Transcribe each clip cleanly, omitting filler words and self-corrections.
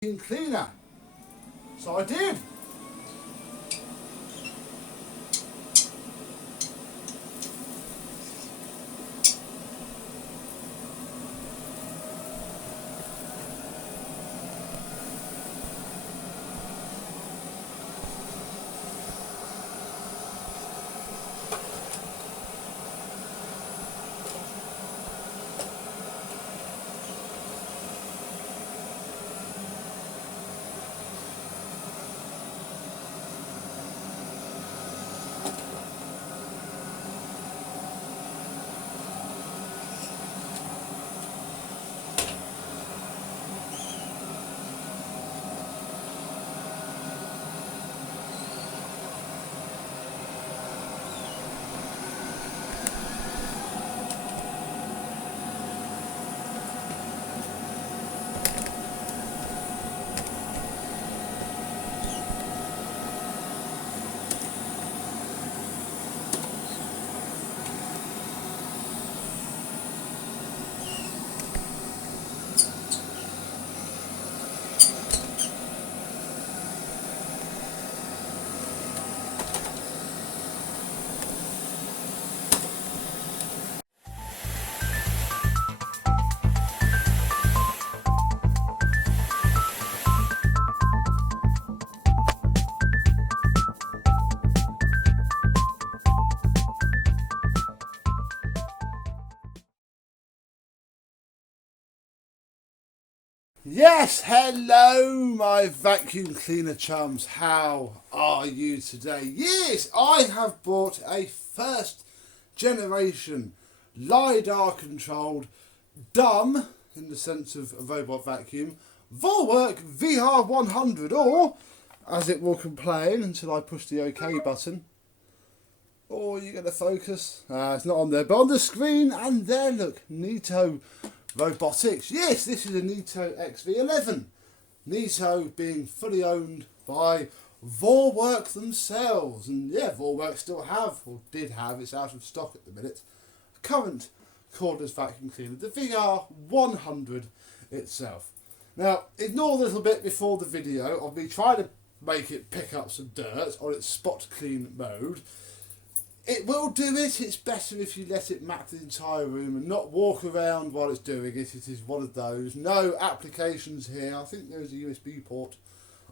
cleaner. So I did. Yes, hello my vacuum cleaner chums, how are you today? Yes, I have bought a first generation LiDAR controlled, dumb, in the sense of a robot vacuum, Vorwerk VR100, or as it will complain until I push the OK button. Oh, you get the focus? It's not on there, but on the screen, and there, look, Neato Robotics. Yes, this is a Neato XV11. Neato being fully owned by Vorwerk themselves. And yeah, Vorwerk still have, or did have, it's out of stock at the minute, a current cordless vacuum cleaner, the VR100 itself. Now, ignore a little bit before the video of me trying to make it pick up some dirt on its spot clean mode. It will do it. It's better if you let it map the entire room and not walk around while it's doing it. It is one of those. No applications here. I think there's a USB port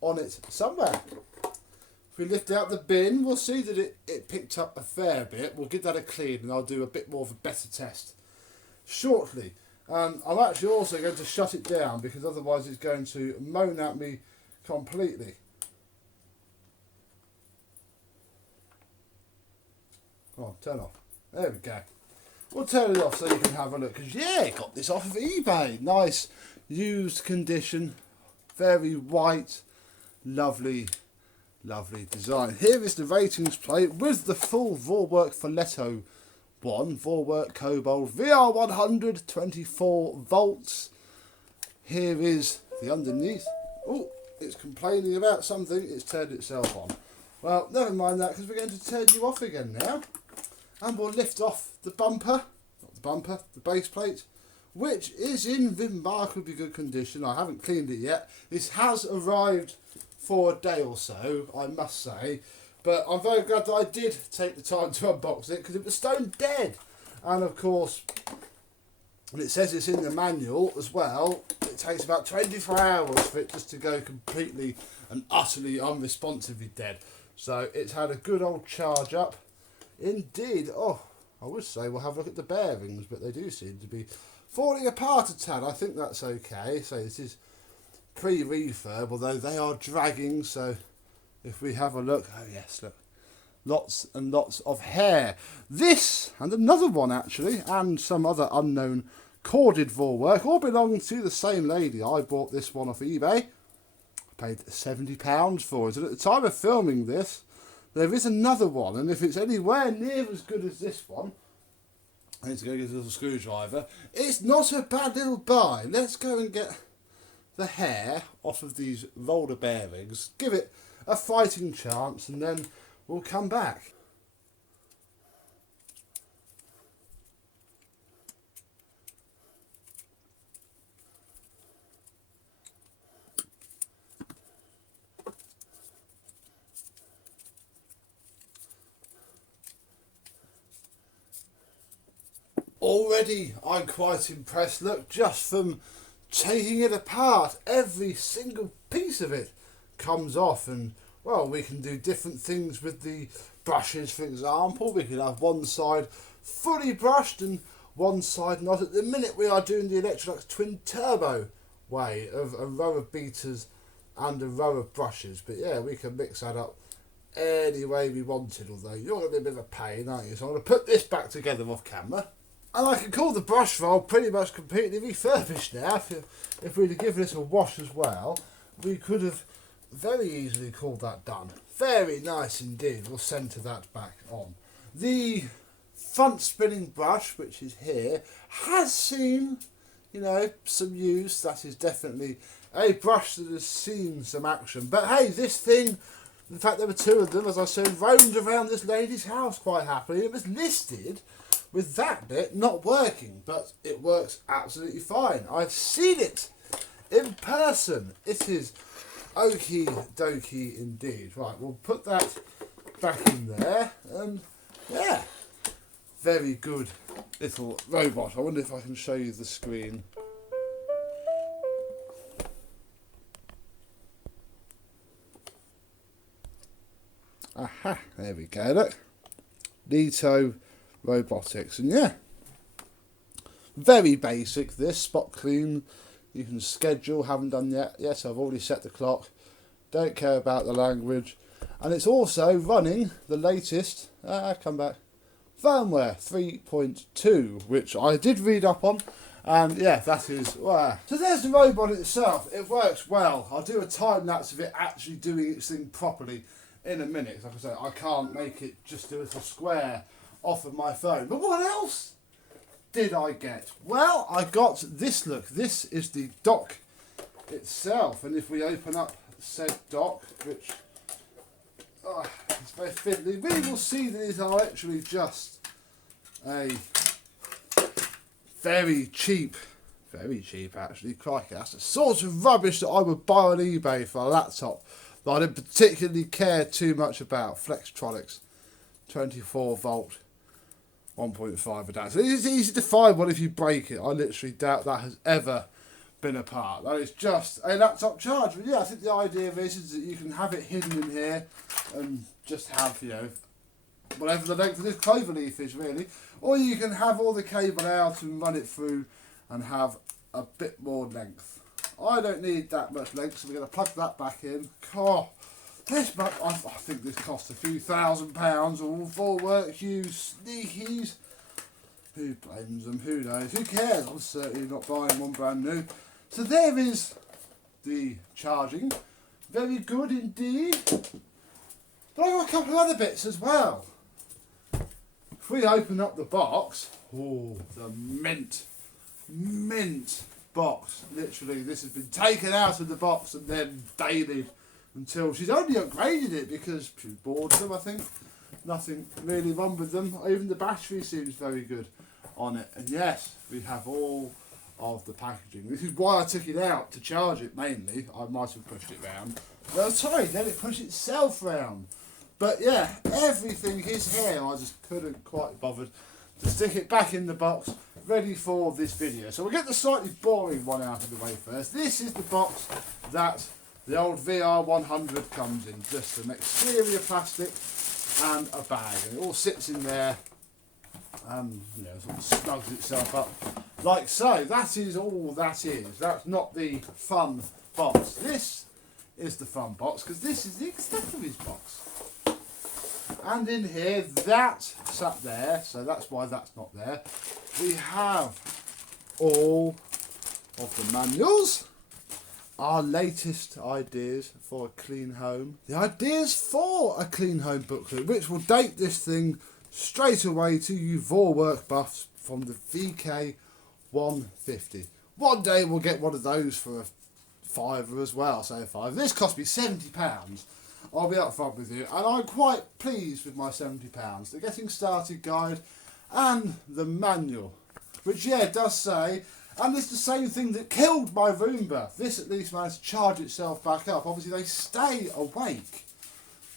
on it somewhere. If we lift out the bin, we'll see that it picked up a fair bit. We'll give that a clean and I'll do a bit more of a better test shortly. I'm actually also going to shut it down because otherwise it's going to moan at me completely. Oh, turn off. There we go. We'll turn it off so you can have a look. Because, yeah, got this off of eBay. Nice, used condition. Very white. Lovely, lovely design. Here is the ratings plate with the full Vorwerk Folletto one. Vorwerk Cobalt VR100, 24 volts. Here is the underneath. Oh, it's complaining about something. It's turned itself on. Well, never mind that because we're going to turn you off again now. And we'll lift off the bumper, not the bumper, the base plate, which is in remarkably good condition. I haven't cleaned it yet. This has arrived for a day or so, I must say. But I'm very glad that I did take the time to unbox it because it was stone dead. And of course, and it says it's in the manual as well, it takes about 24 hours for it just to go completely and utterly unresponsively dead. So it's had a good old charge up. Indeed. Oh, I would say we'll have a look at the bearings, but they do seem to be falling apart a tad. I think that's okay. So this is pre-refurb, although they are dragging. So if we have a look, oh yes, look, lots and lots of hair. This and another one actually, and some other unknown corded Vorwerk, all belong to the same lady. I bought this one off eBay. I paid £70 for it, and at the time of filming this, there is another one, and if it's anywhere near as good as this one, I need to go get a little screwdriver. It's not a bad little buy. Let's go and get the hair off of these roller bearings, give it a fighting chance, and then we'll come back. already I'm quite impressed. Look, just from taking it apart, every single piece of it comes off, and well, we can do different things with the brushes. For example, we can have one side fully brushed and one side not. At the minute we are doing the Electrolux twin turbo way of a row of beaters and a row of brushes, but yeah, we can mix that up any way we wanted, although you're going to be a bit of a pain, aren't you? So I'm going to put this back together off camera, and I can call the brush roll pretty much completely refurbished now. If we'd have given this a wash as well, we could have very easily called that done. Very nice indeed. We'll centre that back on. The front spinning brush, which is here, has seen, you know, some use. That is definitely a brush that has seen some action. But hey, this thing, in fact there were two of them, as I said, roamed around this lady's house quite happily. It was listed with that bit not working, but it works absolutely fine. I've seen it in person. It is okie dokie indeed. Right, we'll put that back in there, and yeah, very good little robot. I wonder if I can show you the screen. Aha, there we go, look. Neato Robotics, and yeah, very basic this. Spot clean, you can schedule, haven't done yet. Yes, I've already set the clock, don't care about the language, and it's also running the latest, come back, firmware 3.2, which I did read up on, and yeah, that is, wow. So there's the robot itself. It works well. I'll do a time lapse of it actually doing its thing properly in a minute. Like I said, I can't make it just do a little square off of my phone. But what else did I get? Well, I got this. Look, this is the dock itself, and if we open up said dock, which it's very fiddly, we will see that it is actually just a very cheap actually, crikey, that's the sort of rubbish that I would buy on eBay for a laptop that I didn't particularly care too much about. Flextronics, 24 volt, 1.5 adapter. So it's easy to find one if you break it. I literally doubt that has ever been a part. That is just a laptop charger. Yeah, I think the idea is that you can have it hidden in here and just have, you know, whatever the length of this clover leaf is really. Or you can have all the cable out and run it through and have a bit more length. I don't need that much length, so we're going to plug that back in. Oh, this much, I think this cost a few £1,000, all Vorwerk used sneakies. Who blames them? Who knows? Who cares? I'm certainly not buying one brand new. So there is the charging. Very good indeed. But I've got a couple of other bits as well. If we open up the box, oh, the mint box. Literally, this has been taken out of the box and then dated until she's only upgraded it because she's bored of them, I think. Nothing really wrong with them. Even the battery seems very good on it. And yes, we have all of the packaging. This is why I took it out, to charge it mainly. I might have pushed it round. No, sorry, then it pushed itself round. But yeah, everything is here. I just couldn't quite bother to stick it back in the box, ready for this video. So we'll get the slightly boring one out of the way first. This is the box that the old VR100 comes in. Just an exterior plastic and a bag. And it all sits in there and, you know, sort of snugs itself up like so. That is all that is. That's not the fun box. This is the fun box, because this is the accessories box. And in here, that sat there, so that's why that's not there. We have all of the manuals, our latest ideas for a clean home, the ideas for a clean home booklet, which will date this thing straight away to you Vorwerk buffs from the VK150. One day we'll get one of those for a £5 as well, say £5. This cost me £70. I'll be up front with you, and I'm quite pleased with my £70. The Getting Started guide and the manual, which, yeah, does say, and it's the same thing that killed my Roomba. This at least managed to charge itself back up. Obviously, they stay awake.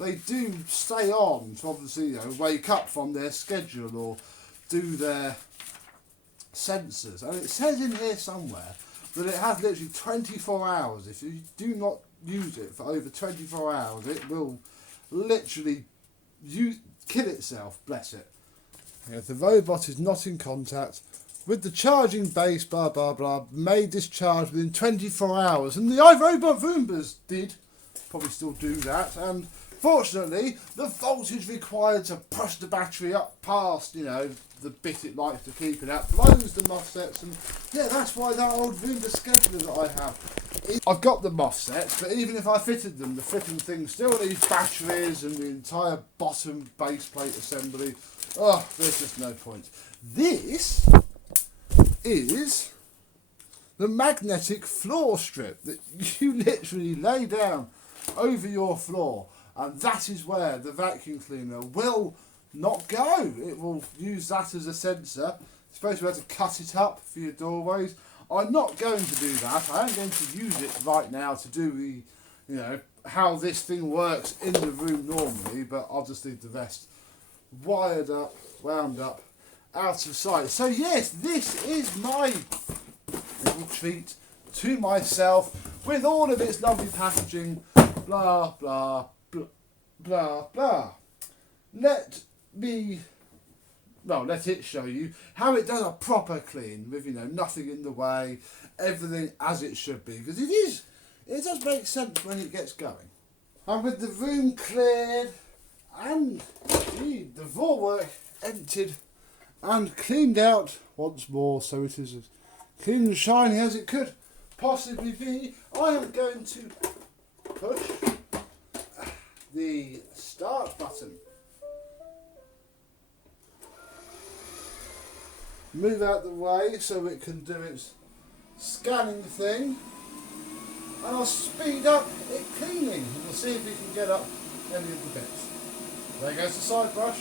They do stay on to obviously, you know, wake up from their schedule or do their sensors, and it says in here somewhere that it has literally 24 hours. If you do not use it for over 24 hours, it will literally kill itself, bless it. If the robot is not in contact with the charging base, blah blah blah, may discharge within 24 hours. And the iRobot Roombas did, probably still do that, and fortunately the voltage required to push the battery up past, you know, the bit it likes to keep it at, blows the MOSFETs, and yeah, that's why that old Roomba scheduler that I have. I've got the MOSFETs, but even if I fitted them, the fitting thing still needs batteries and the entire bottom base plate assembly. Oh, there's just no point. This is the magnetic floor strip that you literally lay down over your floor, and that is where the vacuum cleaner will not go. It will use that as a sensor. It's supposed to be able to cut it up for your doorways. I'm not going to do that. I am going to use it right now to do the, you know, how this thing works in the room normally, but I'll just leave the rest wired up, wound up, out of sight. So yes, this is my little treat to myself with all of its lovely packaging, blah blah blah blah blah. Let it show you how it does a proper clean with, you know, nothing in the way, everything as it should be, because it does make sense when it gets going. And with the room cleared and indeed the Vorwerk emptied and cleaned out once more, so it is as clean and shiny as it could possibly be, I am going to push the start button. Move out the way so it can do its scanning thing, and I'll speed up it cleaning, and we'll see if we can get up any of the bits. There goes the side brush.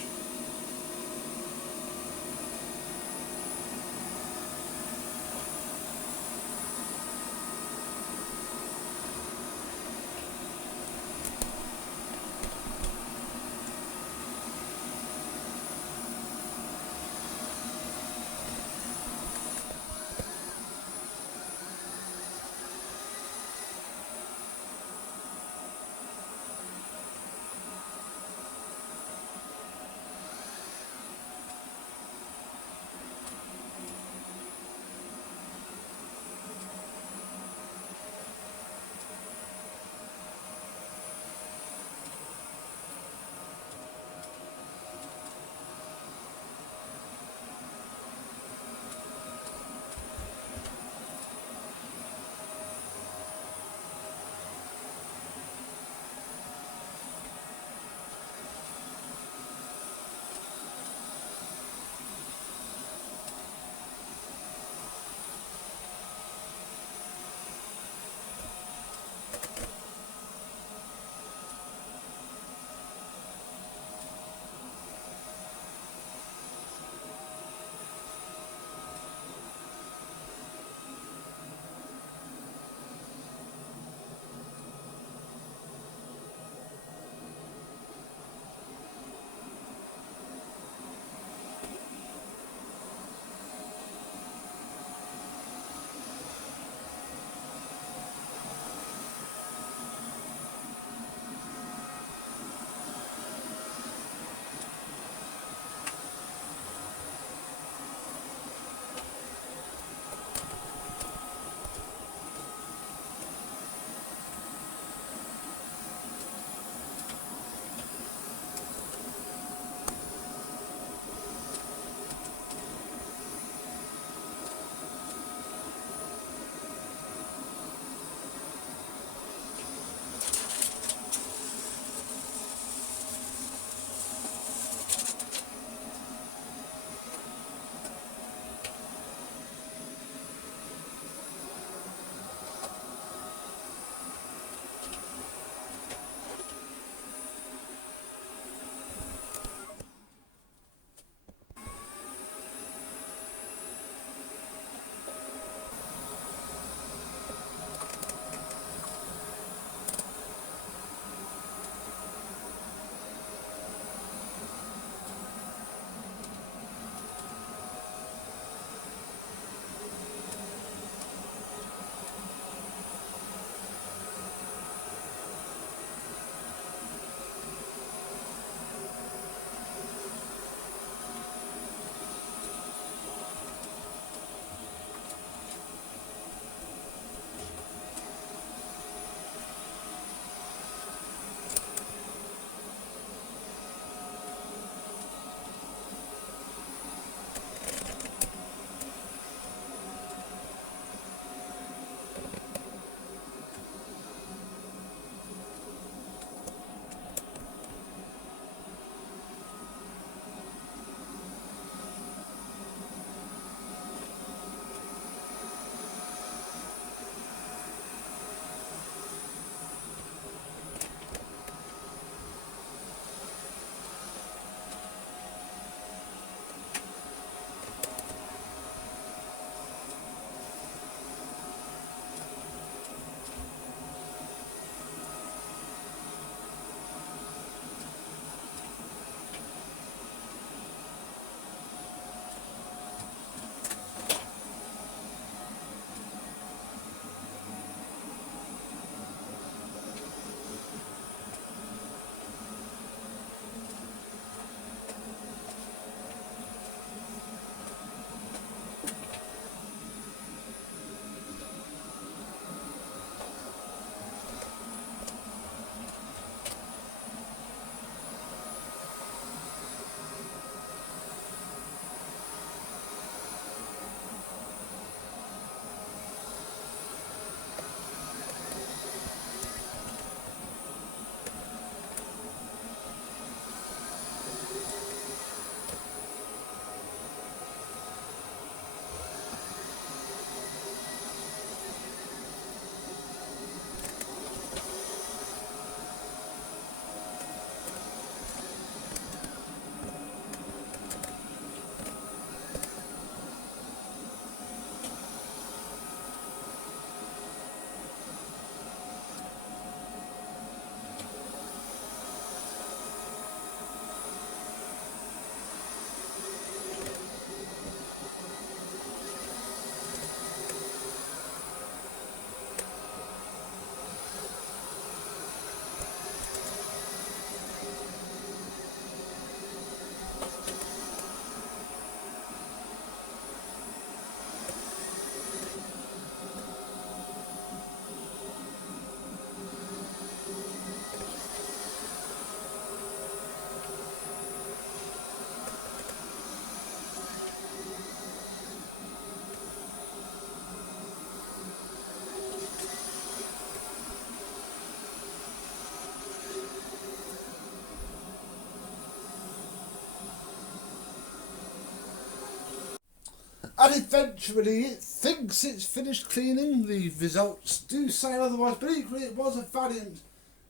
And eventually it thinks it's finished cleaning. The results do say otherwise, but equally it was a valiant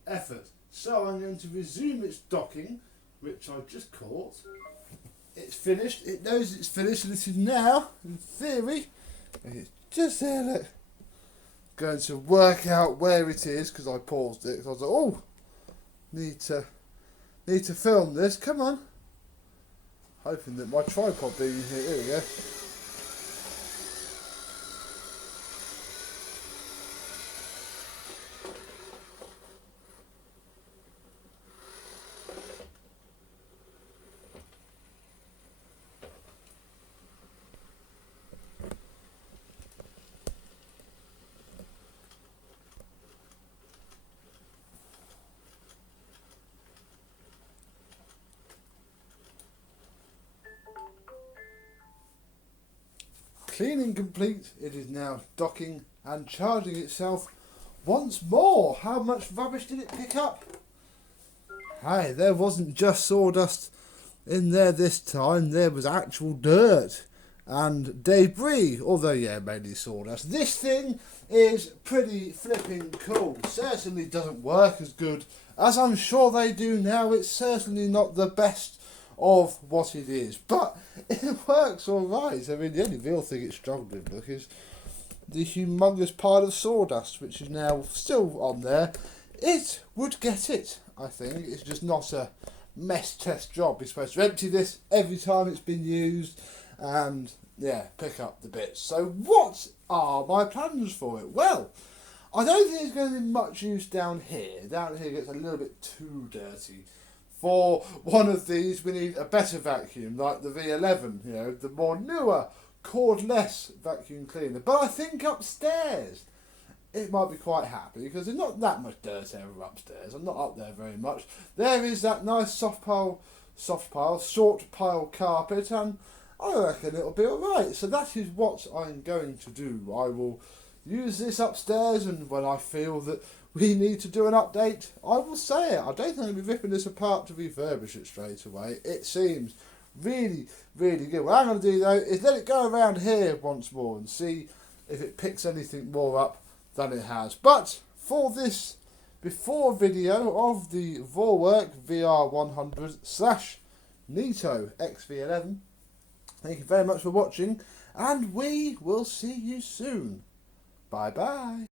effort. So I'm going to resume its docking, which I just caught. It's finished, it knows it's finished, and this is now, in theory, it's just there, look, going to work out where it is, because I paused it, because I was like, oh, need to film this, come on. Hoping that my tripod being here, there we go. Cleaning complete, it is now docking and charging itself once more. How much rubbish did it pick up? Hey, there wasn't just sawdust in there this time, there was actual dirt and debris, although yeah, mainly sawdust. This thing is pretty flipping cool. Certainly doesn't work as good as I'm sure they do now. It's certainly not the best of what it is, but it works alright. I mean, the only real thing it's struggled with, look, is the humongous pile of sawdust, which is now still on there. It would get it, I think. It's just not a mess test job. You're supposed to empty this every time it's been used and, yeah, pick up the bits. So what are my plans for it? Well, I don't think there's going to be much use down here. Down here gets a little bit too dirty. For one of these, we need a better vacuum, like the V11, you know, the more newer, cordless vacuum cleaner. But I think upstairs, it might be quite happy, because there's not that much dirt ever upstairs. I'm not up there very much. There is that nice short pile carpet, and I reckon it'll be alright. So that is what I'm going to do. I will use this upstairs, and when I feel that we need to do an update, I will say it. I don't think I'm going to be ripping this apart to refurbish it straight away. It seems really, really good. What I'm going to do though is let it go around here once more and see if it picks anything more up than it has. But for this before video of the Vorwerk VR100 / Neato XV11, thank you very much for watching, and we will see you soon. Bye bye.